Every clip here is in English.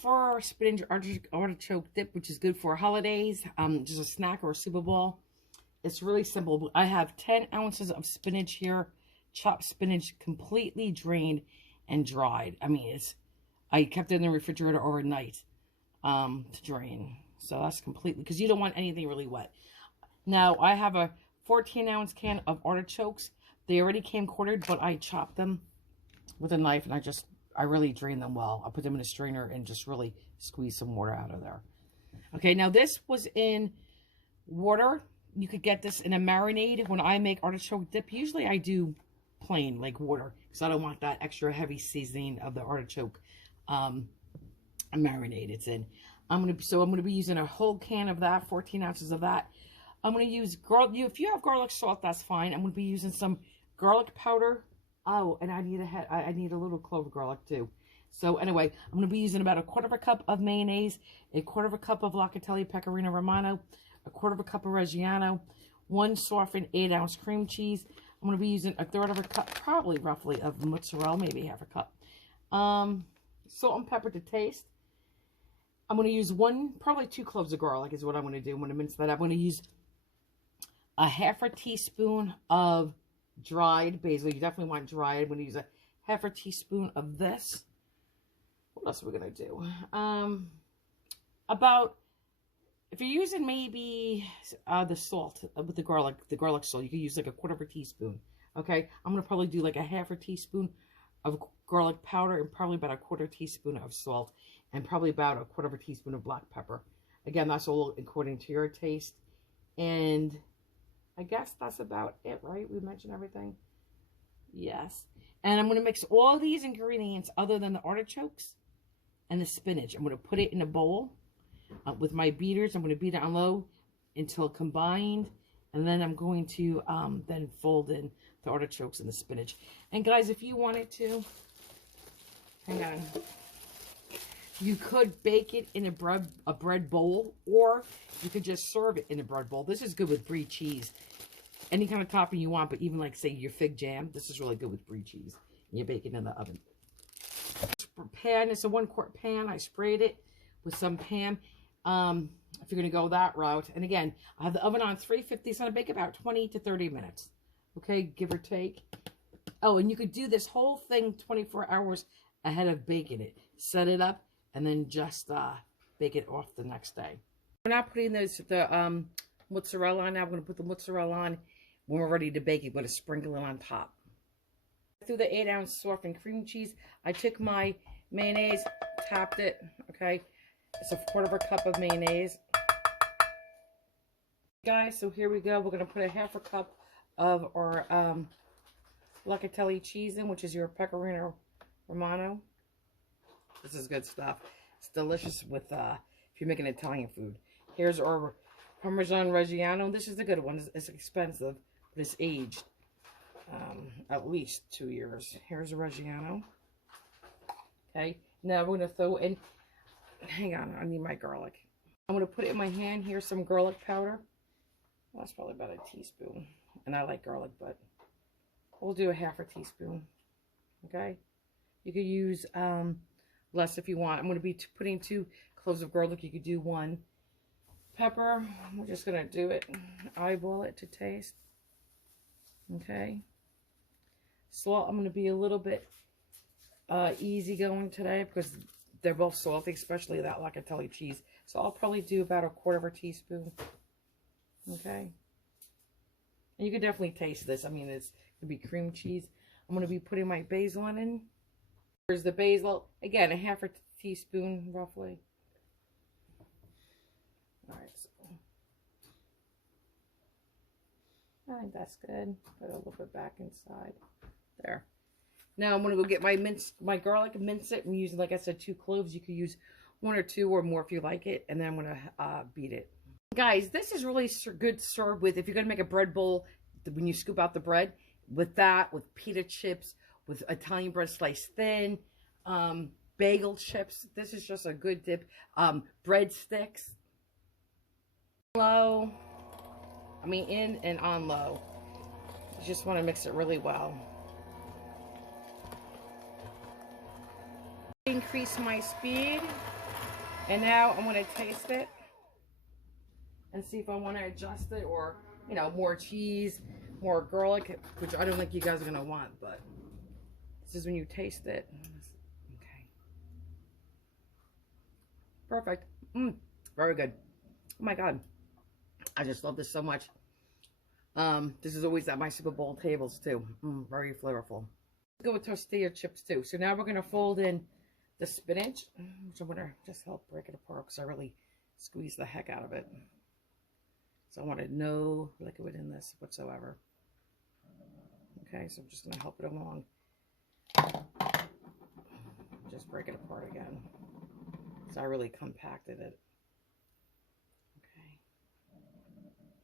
For spinach artichoke dip, which is good for holidays, just a snack or a Super Bowl. It's really simple. I have 10 ounces of spinach here, chopped spinach, completely drained and dried. I mean, I kept it in the refrigerator overnight to drain. So that's completely, because you don't want anything really wet. Now, I have a 14-ounce can of artichokes. They already came quartered, but I chopped them with a knife, and I really drained them well. I put them in a strainer and just really squeeze some water out of there. Okay, now this was in water. You could get this in a marinade. When I make artichoke dip, usually I do plain, like water, because I don't want that extra heavy seasoning of the artichoke marinade it's in. I'm gonna be using a whole can of that, 14 ounces of that. I'm gonna use if you have garlic salt, that's fine. I'm gonna be using some garlic powder. Oh, and I need a little clove of garlic too. So anyway, I'm going to be using about 1/4 cup of mayonnaise, 1/4 cup of Locatelli Pecorino Romano, 1/4 cup of Reggiano, 1 softened 8-ounce cream cheese. I'm going to be using 1/3 cup, probably roughly, of mozzarella, maybe 1/2 cup. Salt and pepper to taste. I'm going to use probably 2 cloves of garlic is what I'm going to do. I'm going to mince that up. I'm going to use a 1/2 teaspoon of dried basil. You definitely want dried. I'm going to use a 1/2 teaspoon of this. What else are we going to do? If you're using maybe the salt with the garlic salt, you could use like 1/4 teaspoon. Okay, I'm going to probably do like a 1/2 teaspoon of garlic powder and probably about 1/4 teaspoon of salt and probably about 1/4 teaspoon of black pepper. Again, that's all according to your taste. And I guess that's about it, right? We mentioned everything. Yes. And I'm going to mix all these ingredients other than the artichokes and the spinach. I'm going to put it in a bowl with my beaters. I'm going to beat it on low until combined. And then I'm going to then fold in the artichokes and the spinach. And guys, if you wanted to, hang on. You could bake it in a bread bowl, or you could just serve it in a bread bowl. This is good with brie cheese. Any kind of topping you want, but even like, say, your fig jam, this is really good with brie cheese. And you bake it in the oven. Pan, it's a 1-quart pan. I sprayed it with some Pam. If you're going to go that route. And again, I have the oven on 350. It's going to bake about 20 to 30 minutes. Okay, give or take. Oh, and you could do this whole thing 24 hours ahead of baking it. Set it up and then just bake it off the next day. We're not putting the mozzarella on now. I'm going to put the mozzarella on when we're ready to bake it. I'm going to sprinkle it on top. Through the 8-ounce softened cream cheese, I took my mayonnaise, tapped it, okay? It's a 1/4 cup of mayonnaise. Guys, so here we go. We're going to put a 1/2 cup of our Locatelli cheese in, which is your Pecorino Romano. This is good stuff. It's delicious with, if you're making Italian food. Here's our Parmesan Reggiano. This is the good one. It's expensive, but it's aged at least 2 years. Here's a Reggiano. Okay, now we're going to throw in, hang on, I need my garlic. I'm going to put it in my hand. Here's some garlic powder. Well, that's probably about a teaspoon. And I like garlic, but we'll do a 1/2 teaspoon. Okay, you could use less if you want. I'm going to be putting 2 cloves of garlic. You could do 1. Pepper, we're just going to do it, eyeball it to taste. Okay. Salt, I'm going to be a little bit easy going today because they're both salty, especially that Locatelli cheese. So I'll probably do about 1/4 teaspoon. Okay. And you can definitely taste this. I mean, it's going to be cream cheese. I'm going to be putting my basil in. Here's the basil. Again, a 1/2 teaspoon, roughly. All right, so I think that's good. Put a little bit back inside. There. Now I'm going to go get my garlic and mince it. I'm using, like I said, 2 cloves. You could use 1 or 2 or more if you like it. And then I'm going to beat it. Guys, this is really good served with, if you're going to make a bread bowl, when you scoop out the bread, with that, with pita chips, with Italian bread sliced thin, bagel chips. This is just a good dip. Breadsticks. Low. I mean, in and on low. You just want to mix it really well. Increase my speed. And now I'm going to taste it and see if I want to adjust it, or, you know, more cheese, more garlic, which I don't think you guys are going to want, but this is when you taste it. Okay. Perfect. Very good. Oh my God. I just love this so much. This is always at my Super Bowl tables too. Very flavorful. Let's go with tortilla chips too. So now we're going to fold in the spinach, which I'm going to just help break it apart because I really squeezed the heck out of it. So I wanted no liquid in this whatsoever. Okay, so I'm just going to help it along. Just break it apart again. So I really compacted it. Okay,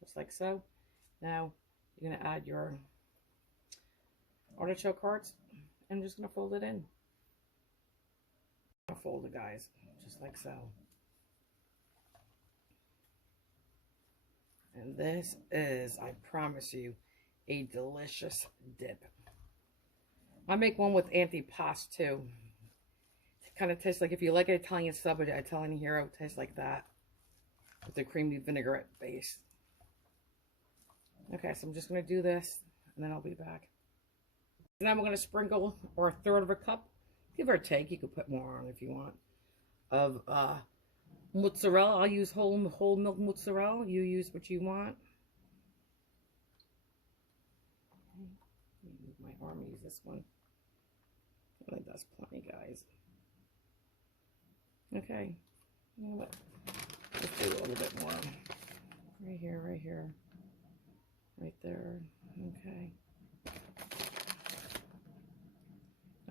just like so. Now you're going to add your artichoke hearts, and I'm just going to fold it in. I'll fold it, guys, just like so. And this is, I promise you, a delicious dip. I make one with antipasto too. It kind of tastes like, if you like an Italian sub, an Italian hero, it tastes like that with the creamy vinaigrette base. Okay, so I'm just going to do this, and then I'll be back. And then we're going to sprinkle, or a third of a cup, give or take, you could put more on if you want, of mozzarella. I'll use whole milk mozzarella. You use what you want. Move my arm, use this one. I think that's plenty, guys. Okay. You know what? Let's do a little bit more. Right here, right here. Right there. Okay.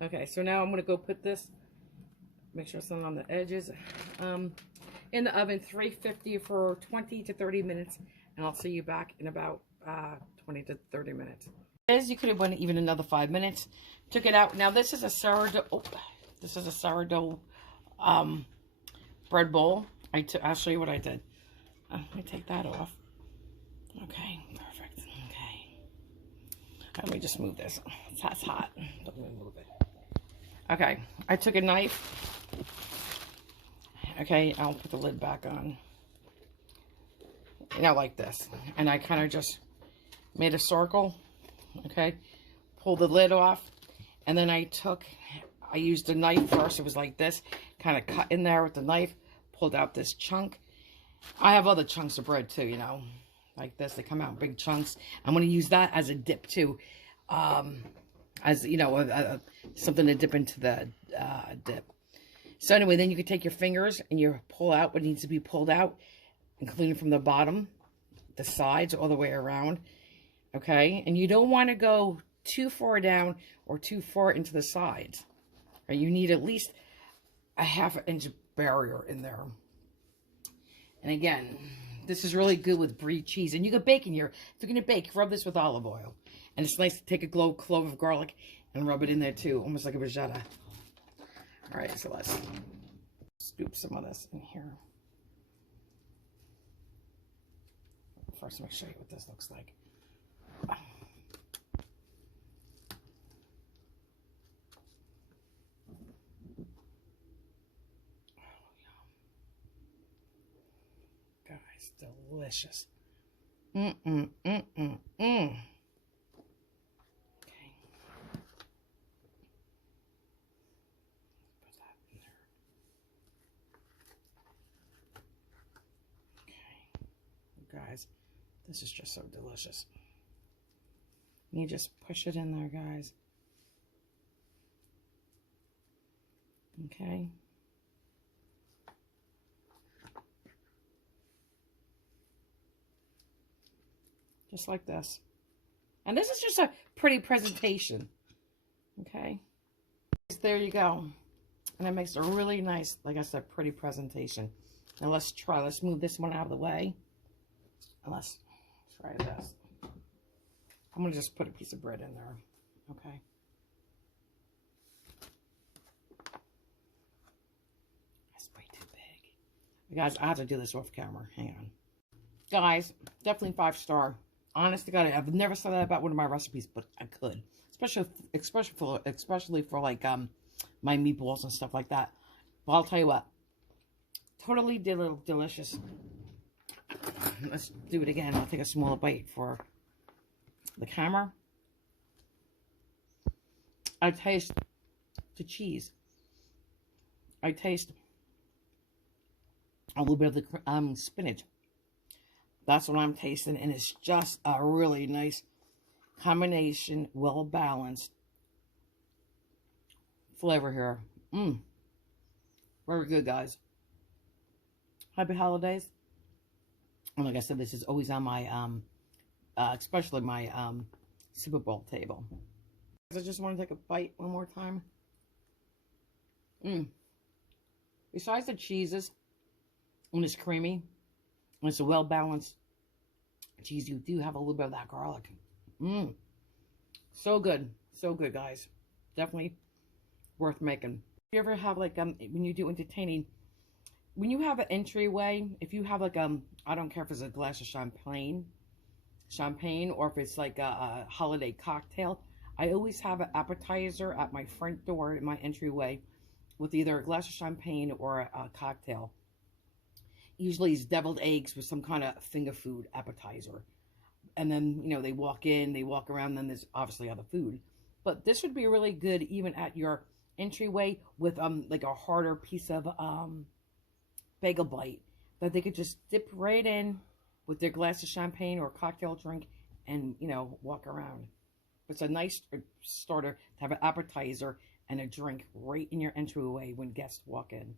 Okay, so now I'm going to go put this, make sure it's not on the edges, in the oven, 350 for 20 to 30 minutes, and I'll see you back in about 20 to 30 minutes. As you could have went even another 5 minutes. Took it out. Now this is a sourdough. Oh, this is a sourdough bread bowl. I'll show you what I did. Let me take that off. Okay, perfect. Okay. Let me just move this. That's hot. Let me move it. Okay, I took a knife. Okay, I'll put the lid back on. You know, like this. And I kind of just made a circle. Okay, pull the lid off. And then I used a knife first. It was like this. Kind of cut in there with the knife. Pulled out this chunk. I have other chunks of bread too, you know. Like this. They come out in big chunks. I'm going to use that as a dip too. As, you know, something to dip into the dip. So anyway, then you can take your fingers and you pull out what needs to be pulled out, including from the bottom, the sides, all the way around. Okay? And you don't want to go too far down or too far into the sides. Right? You need at least a ½ inch barrier in there. And again, this is really good with brie cheese. And you can bake in here. If you're going to bake, rub this with olive oil. And it's nice to take a clove of garlic and rub it in there too, almost like a bruschetta. All right, so let's scoop some of this in here. First, let me show you what this looks like. Guys, delicious. Okay. Put that in there. Okay. Guys, this is just so delicious. You just push it in there, guys. Okay. Just like this. And this is just a pretty presentation. Okay. There you go. And it makes a really nice, like I said, pretty presentation. Now let's try. Let's move this one out of the way. And let's try this. I'm going to just put a piece of bread in there. Okay. That's way too big. Guys, I have to do this off camera. Hang on. Guys, definitely 5-star. Honest to God, I've never said that about one of my recipes, but I could, especially for like my meatballs and stuff like that. But I'll tell you what, Totally delicious. Let's do it again. I'll take a smaller bite for the camera. I taste the cheese. I taste a little bit of the spinach. That's what I'm tasting, and it's just a really nice combination, well balanced flavor here. Very good, guys. Happy holidays. And like I said, this is always on my especially my Super Bowl table. I just want to take a bite one more time. Besides the cheeses, when it's creamy, and it's a well-balanced cheese, you do have a little bit of that garlic. So good. So good, guys. Definitely worth making. If you ever have, like, when you do entertaining, when you have an entryway, if you have, like, I don't care if it's a glass of champagne, or if it's, like, a holiday cocktail, I always have an appetizer at my front door in my entryway with either a glass of champagne or a cocktail. Usually it's deviled eggs with some kind of finger food appetizer. And then, you know, they walk in, they walk around, then there's obviously other food. But this would be really good even at your entryway with, like a harder piece of, bagel bite that they could just dip right in with their glass of champagne or cocktail drink and, you know, walk around. It's a nice starter to have an appetizer and a drink right in your entryway when guests walk in.